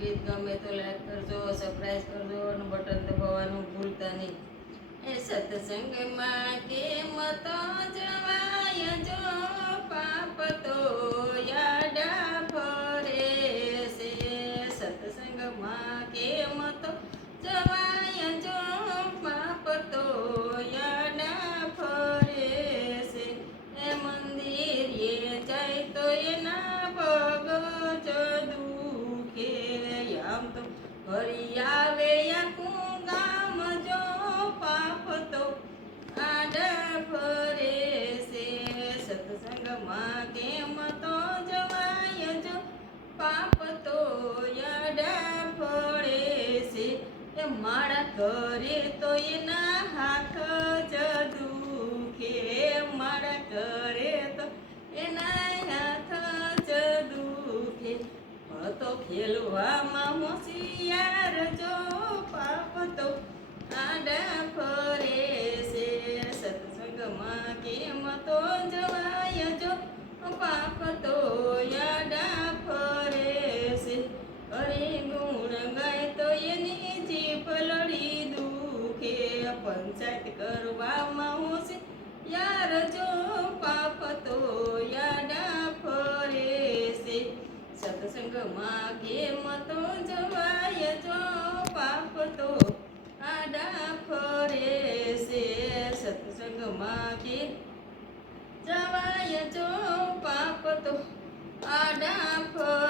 ગીત ગમે તો લાઈક કરજો, સબસ્ક્રાઈબ કરજો અને બટન દબાવવાનું ભૂલતા નહીં. એ સત્સંગમાં કેમ તો જવાય જો, પાપ તો યાડા ફરે છે. સત્સંગમાં કેમ તો જવાય જો, પાપ તો યાડા ફરે છે. એ મંદિરે જાય તો એના પગ જ દુખે. આમ તો હરી આવે આખું ગામ જો, પાપ તો આડા ફરે છે. સત્સંગમાં કેમ તો જવાય જો, પાપ તો આડા ફરે છે. એ મારા ઘરે તો એના હાથ જ દુખે. મારા ઘરે તો એના હાથ જ દુખે. તો ખેલવામાં હોશિયાર જો, પાપ તો આડા ફરે છે. સત્સંગમાં કેમ તો જવાય જો, પાપ તો આડા ફરે છે. હરે ગુણ ગાય તો એની જીભ લડી દુખે. પંચાયત કરવામાં હોશિયાર જો, પાપ તો આડા ફરે છે. સત્સંગમાં કેમ તો જવાય જો, પાપ તો આડા ફરે છે. સત્સંગમાં કેમ જવાય જો, પાપ તો આડા ફરે